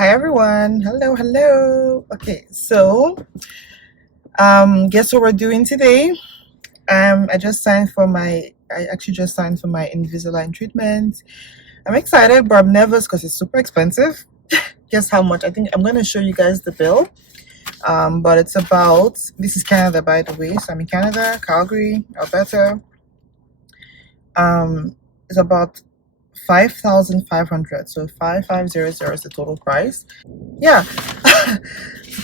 Hi everyone. Hello. Okay, so guess what we're doing today? I actually just signed for my Invisalign treatment. I'm excited, but I'm nervous because it's super expensive. Guess how much? I think I'm gonna show you guys the bill. But it's about, this is Canada by the way, so I'm in Canada, Calgary, Alberta. It's about 5,500, so 5500 is the total price. Yeah.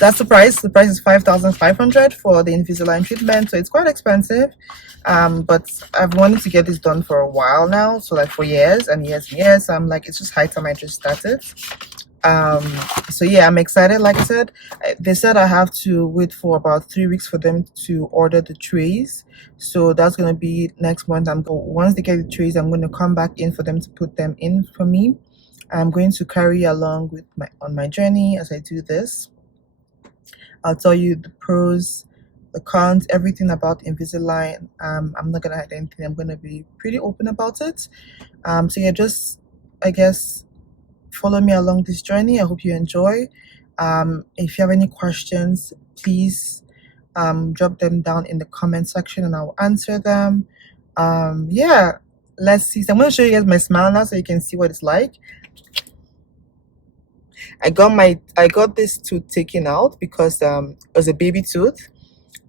That's the price. The price is 5,500 for the Invisalign treatment, so it's quite expensive. But I've wanted to get this done for a while now, so like for years and years and years. So I'm like, it's just high time I just started. Um, so yeah, I'm excited. Like I said, they said I have to wait for about 3 weeks for them to order the trays. So that's gonna be next month. Once they get the trays, I'm gonna come back in for them to put them in for me. I'm going to carry along with my journey as I do this. I'll tell you the pros, the cons, everything about Invisalign. I'm not gonna hide anything. I'm gonna be pretty open about it. So yeah, just I guess follow me along this journey. I hope you enjoy. If you have any questions, please drop them down in the comment section and I'll answer them. Yeah, let's see. So I'm gonna show you guys my smile now so you can see what it's like. I got this tooth taken out because it was a baby tooth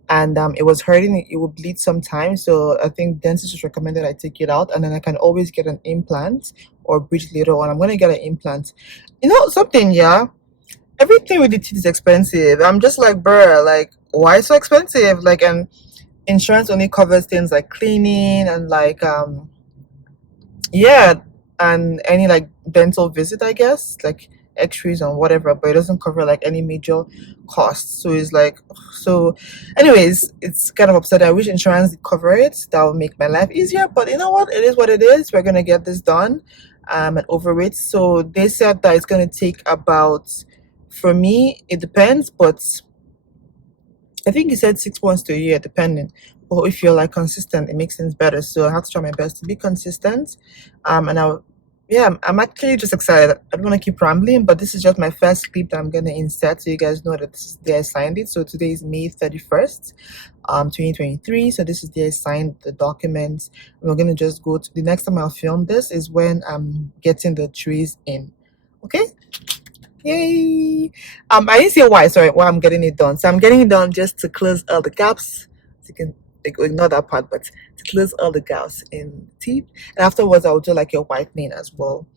and it was hurting. It would bleed sometimes, so I think dentist just recommended I take it out, and then I can always get an implant or bridge later on. I'm gonna get an implant. You know something, yeah? Everything with the teeth is expensive. I'm just like, bruh, like why so expensive? Like, and insurance only covers things like cleaning and like yeah, and any like dental visit, I guess, like x-rays and whatever, but it doesn't cover like any major costs. So it's like, so anyways, it's kind of upsetting. I wish insurance would cover it. That would make my life easier, but you know what, it is what it is. We're gonna get this done and over it. So they said that it's gonna take about, for me it depends, but I think he said 6 months to a year, depending. But if you're like consistent, it makes things better. So I have to try my best to be consistent. And yeah, I'm actually just excited. I don't want to keep rambling, but this is just my first clip that I'm gonna insert so you guys know that this is the day I signed it. So today is May 31st, 2023. So this is the day I signed the documents. And we're gonna just go to the next time I'll film this is when I'm getting the trees in. Okay. Yay! I didn't say why I'm getting it done. So I'm getting it done just to close all the gaps. So you can ignore that part, but to close all the gaps in teeth. And afterwards, I'll do like a whitening as well.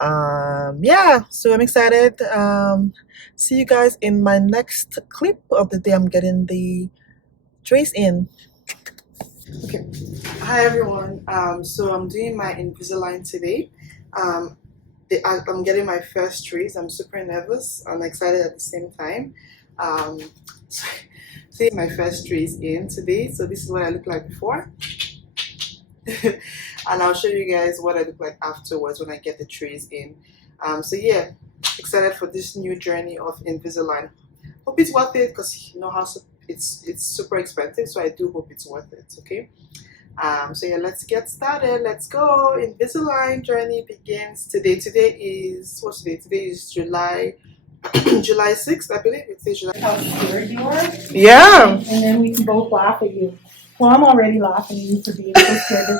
Yeah, so I'm excited. See you guys in my next clip of the day I'm getting the trace in. Okay. Hi everyone. So I'm doing my Invisalign today. I'm getting my first trace. I'm super nervous and excited at the same time. So my first trace in today. So this is what I look like before. And I'll show you guys what I look like afterwards when I get the trace in. So yeah, excited for this new journey of Invisalign. Hope it's worth it because you know how it's super expensive. So I do hope it's worth it. Okay. So yeah, let's get started. Let's go. Invisalign journey begins today. Today is what's today? Today is July 6th, I believe. It's July. How scared you are? Yeah. And then we can both laugh at you. Well, I'm already laughing at you for being so scared.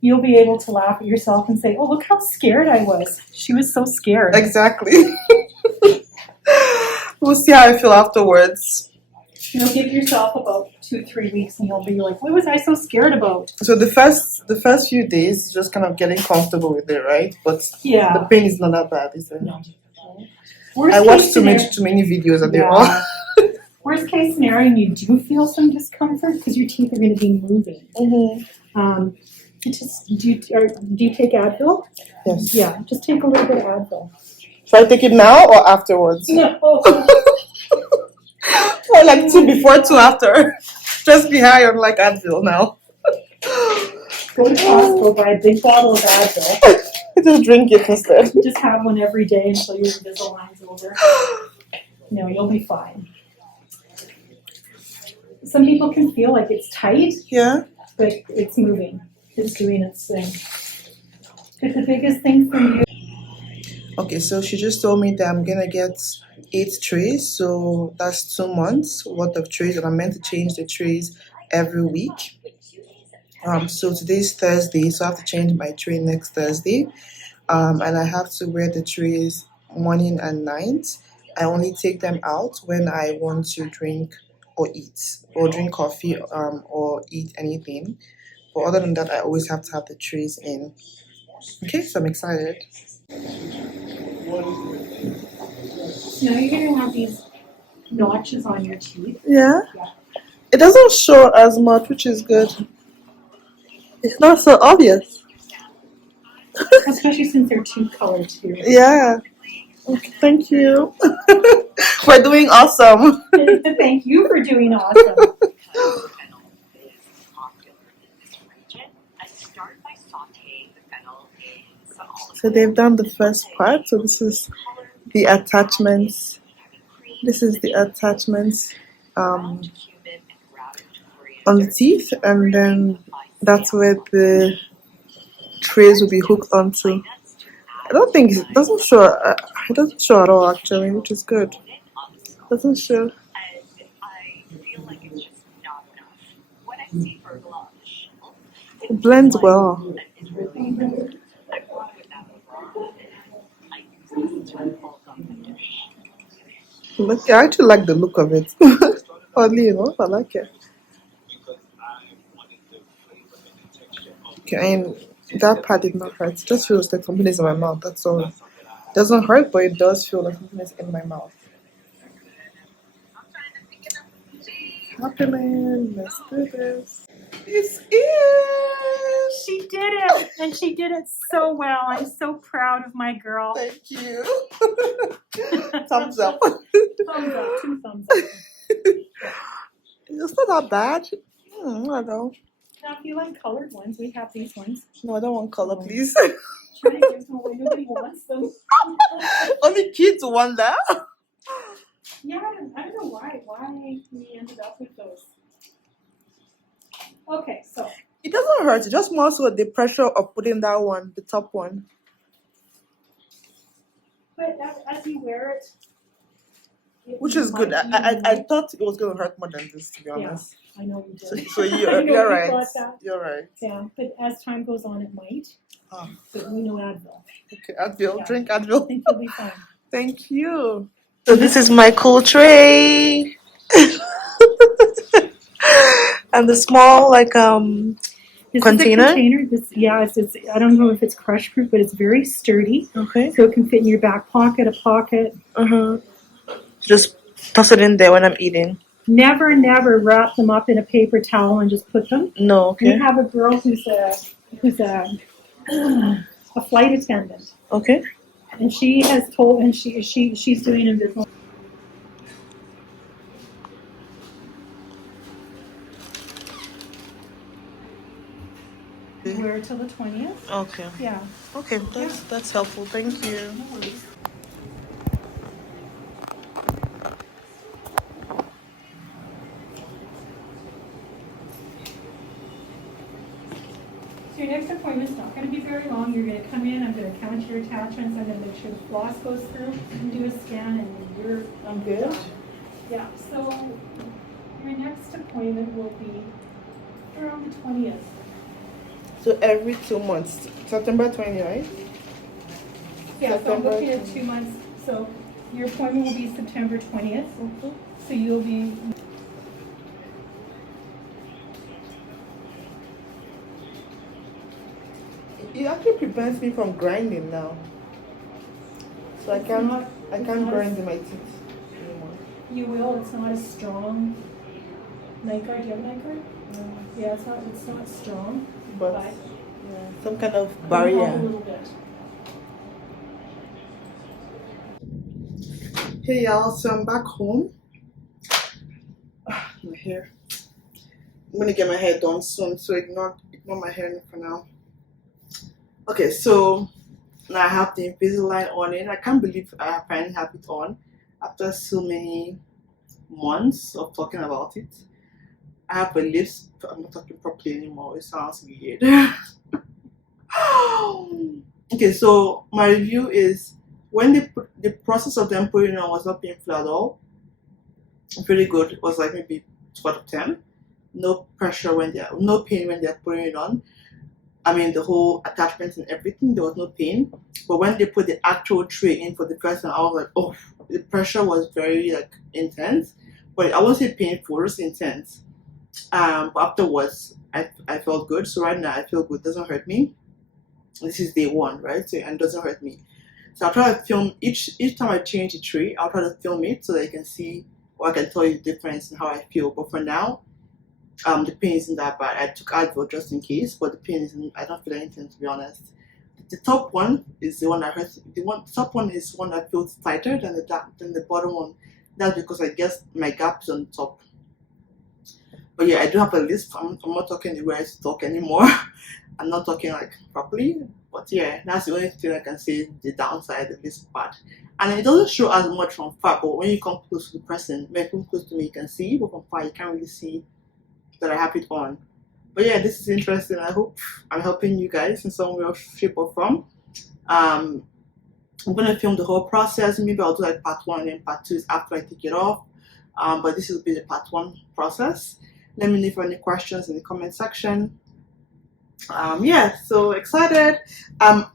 You'll be able to laugh at yourself and say, "Oh, look how scared I was. She was so scared." Exactly. We'll see how I feel afterwards. You'll give yourself about 2-3 weeks and you'll be like, what was I so scared about? So the first few days, just kind of getting comfortable with it, right? But yeah, the pain is not that bad, is it? No. I watched too many videos and they're all. Worst case scenario, and you do feel some discomfort because your teeth are going to be moving. Mm-hmm. Do you take Advil? Yes. Yeah, just take a little bit of Advil. Should I take it now or afterwards? No. Or like 2 before, 2 after. Just be high on like Advil now. Go to Costco, buy a big bottle of Advil. Just drink it instead. Just have one every day until your Invisalign's over. No, you'll be fine. Some people can feel like it's tight. Yeah. But it's moving. It's doing its thing. But the biggest thing for you. Okay, so she just told me that I'm gonna get 8 trays, so that's 2 months worth of trays, and I'm meant to change the trays every week. So today's Thursday, so I have to change my tray next Thursday. And I have to wear the trays morning and night. I only take them out when I want to drink or eat, or drink coffee, or eat anything. But other than that, I always have to have the trays in. Okay, so I'm excited. So now you're gonna have these notches on your teeth. Yeah, Yeah. it doesn't show as much, which is good. It's not so obvious. Especially since they're tooth colored too. Yeah. Okay, thank you for doing awesome. Thank you for doing awesome. So they've done the first part. So this is the attachments. This is the attachments um, on the teeth, and then that's where the trays will be hooked onto. I don't think it doesn't show. It doesn't show at all actually, which is good. Doesn't show. It blends well. Look, I actually like the look of it. Oddly enough, I like it. Okay, and that part did not hurt. It just feels like something is in my mouth. That's all. It doesn't hurt, but it does feel like something is in my mouth. Happening. Let's do this. It's in. She did it, and she did it so well. I'm so proud of my girl. Thank you. Thumbs up. Thumbs up, 2 thumbs up. It's not that bad. I don't know. Now, if you like colored ones, we have these ones. No, I don't want color, please. Trying to give them away. Nobody wants them. Only kids want that. Yeah, I don't know why we ended up with those. Okay, so. It doesn't hurt. It's just more so the pressure of putting that one, the top one. But as you wear it. Which is good. I thought it was going to hurt more than this, to be honest. I know you did. So you're right. You're right. Yeah, but as time goes on, it might. Oh. But we know Advil. Okay, Advil. Yeah. Drink Advil. I think you'll be fine. Thank you. So this is my cool tray. And the small this container. Is a container. It's I don't know if it's crush proof, but it's very sturdy. Okay. So it can fit in your back pocket, a pocket. Just toss it in there when I'm eating. Never wrap them up in a paper towel and just put them. No. Okay. We have a girl who's a flight attendant. Okay. And she has told, and she's doing Invisalign. Wear till the 20th. Okay. Yeah. Okay, that's helpful. Thank you. No worries. So your next appointment's not going to be very long. You're going to come in. I'm going to count your attachments. I'm going to make sure the floss goes through. And do a scan, and I'm good. Done. Yeah. So your next appointment will be around the 20th. So every 2 months, September 20, right? Yeah, September so I'm looking at 2 months. So your appointment will be September 20th. Mm-hmm. So you'll be. It actually prevents me from grinding now. So I can't grind in my teeth anymore. You will. It's not as strong. Night guard. Do you have a night guard? No. Yeah, it's not strong. But yeah, some kind of barrier. A little bit. Hey y'all, so I'm back home. My hair. I'm gonna get my hair done soon, so ignore my hair for now. Okay, so now I have the Invisalign on it. I can't believe I finally have it on after so many months of talking about it. I have a lisp. I'm not talking properly anymore. It sounds weird. Okay, so my review is when they put the process of them putting it on was not painful at all. Pretty good. It was like maybe 2 out of 10. No pressure when they're no pain when they're putting it on. I mean the whole attachments and everything, there was no pain. But when they put the actual tray in for the person, I was like, oh, the pressure was very like intense. But I won't say painful, just intense. But afterwards I felt good. So right now I feel good. It doesn't hurt me. This is day one, right? So and it doesn't hurt me. So I'll try to film each time I change the tray, I'll try to film it so that you can see or I can tell you the difference in how I feel. But for now, the pain isn't that bad. I took Advil just in case, but the pain isn't. I don't feel anything to be honest. The top one is the one that hurts. The top one is one that feels tighter than the bottom one. That's because I guess my gap is on top. But yeah, I do have a list. I'm not talking the way I used to talk anymore. I'm not talking like properly. But yeah, that's the only thing I can say the downside of this part. And it doesn't show as much from far, but when you come close to the person, when you come close to me, you can see, but from far, you can't really see that I have it on. But yeah, this is interesting. I hope I'm helping you guys in some way or shape or form. I'm gonna film the whole process. Maybe I'll do like part one and part two is after I take it off. But this will be the part one process. Let me know if you have any questions in the comment section. Yeah, so excited.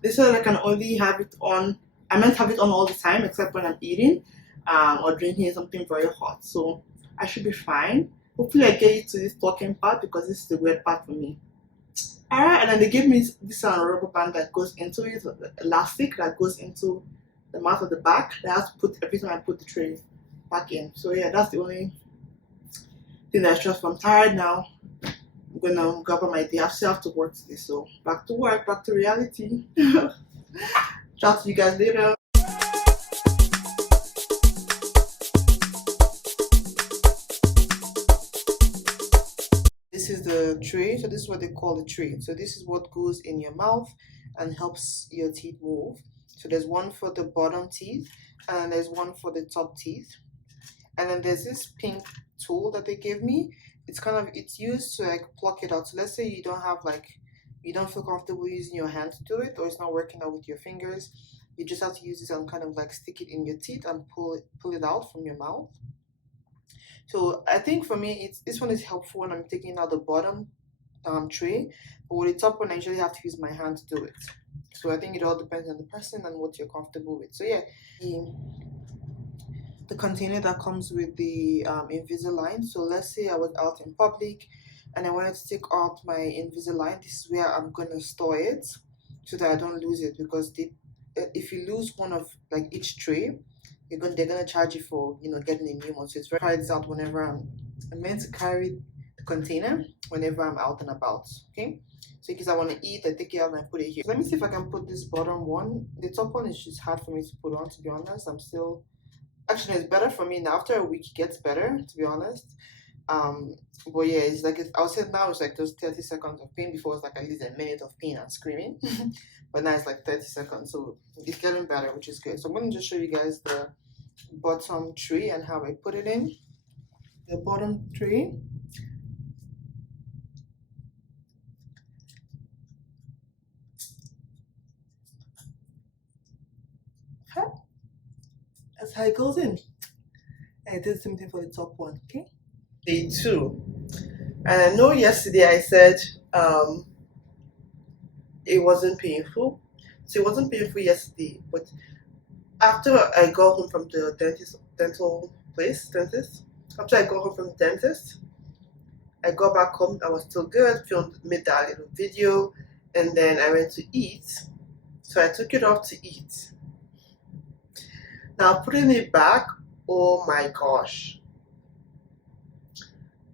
They said I can only have it on. I meant to have it on all the time except when I'm eating, or drinking something very hot. So I should be fine. Hopefully I get used to this talking part because this is the weird part for me. Alright, and then they gave me this rubber band that goes into it, elastic that goes into the mouth of the back. That has to put every time I put the tray back in. So yeah, that's the only thing that's just I'm tired now. I'm gonna go about my day. I still have to work today, so back to work, back to reality. Chat to you guys later. This is the tray. So this is what they call the tray. So this is what goes in your mouth and helps your teeth move. So there's one for the bottom teeth and there's one for the top teeth. And then there's this pink tool that they gave me. It's used to like pluck it out. So let's say you don't feel comfortable using your hand to do it, or it's not working out with your fingers. You just have to use this and kind of like stick it in your teeth and pull it out from your mouth. So I think for me, this one is helpful when I'm taking out the bottom tray, but with the top one, I usually have to use my hand to do it. So I think it all depends on the person and what you're comfortable with. So yeah, the container that comes with the Invisalign. So let's say I was out in public and I wanted to take out my Invisalign. This is where I'm gonna store it so that I don't lose it, because if you lose one of like each tray, they're gonna charge you for getting a new one. So it's very hard out whenever I'm meant to carry the container whenever I'm out and about. Okay, so because I want to eat, I take it out and I put it here. So let me see if I can put this bottom one. The top one is just hard for me to put on, to be honest. I'm still actually it's better for me now. After a week it gets better, to be honest. But yeah, it's like I would say now it's like those 30 seconds of pain. Before it's like at least a minute of pain and screaming. But now it's like 30 seconds, so it's getting better, which is good. So I'm gonna just show you guys the bottom tray and how I put it in. The bottom tray. Okay. That's how it goes in. And I did the same thing for the top one, okay? Day two. And I know yesterday I said it wasn't painful. So it wasn't painful yesterday, but after I got home from the dentist, after I got home from the dentist, I got back home, I was still good, made that little video, and then I went to eat. So I took it off to eat. Now putting it back, oh my gosh.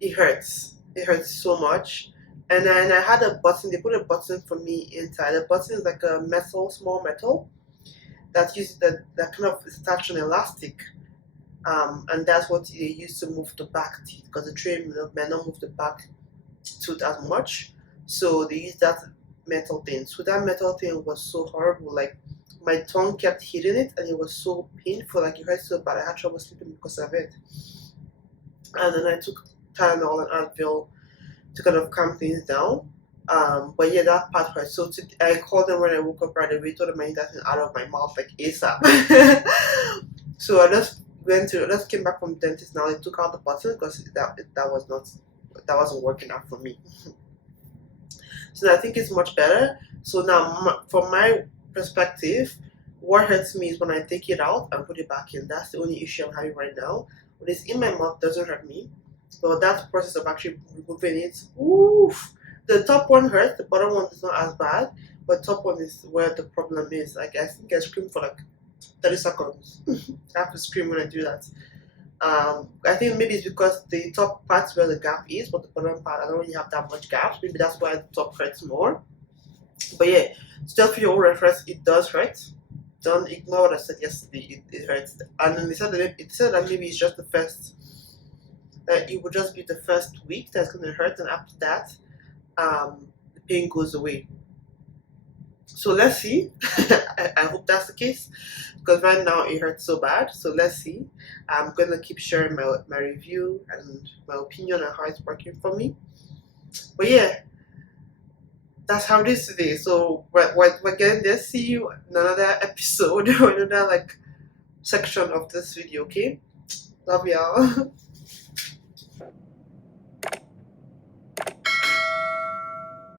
It hurts. It hurts so much. And then I had a button, they put a button for me inside. The button is like a small metal that kind of is attached to an elastic. And that's what they use to move the back teeth, because the tray may not move the back tooth as much. So they use that metal thing. So that metal thing was so horrible. Like my tongue kept hitting it and it was so painful. Like it hurt so bad. I had trouble sleeping because of it. And then I took Tylenol and Advil to kind of calm things down. But yeah, that part hurt. So I called them when I woke up right away, told them I need that thing out of my mouth like ASAP. So I just came back from the dentist now. I took out the button because that wasn't working out for me. So I think it's much better. So now, from my perspective, what hurts me is when I take it out and put it back in. That's the only issue I'm having right now. What is in my mouth doesn't hurt me, but that process of actually removing it, oof. The top one hurts, the bottom one is not as bad, but top one is where the problem is. Like I think I scream for like 30 seconds. I have to scream when I do that. I think maybe it's because the top part's where the gap is, but the bottom part I don't really have that much gaps. Maybe that's why the top hurts more. But yeah, still for your own reference, it does hurt. Don't ignore what I said yesterday. It hurts, and then it said that maybe it's just the first. That it would just be the first week that's gonna hurt, and after that, the pain goes away. So let's see. I hope that's the case because right now it hurts so bad. So let's see. I'm gonna keep sharing my review and my opinion on how it's working for me. But yeah, that's how it is today. So we're getting there. See you in another episode or another like section of this video. Okay, love y'all.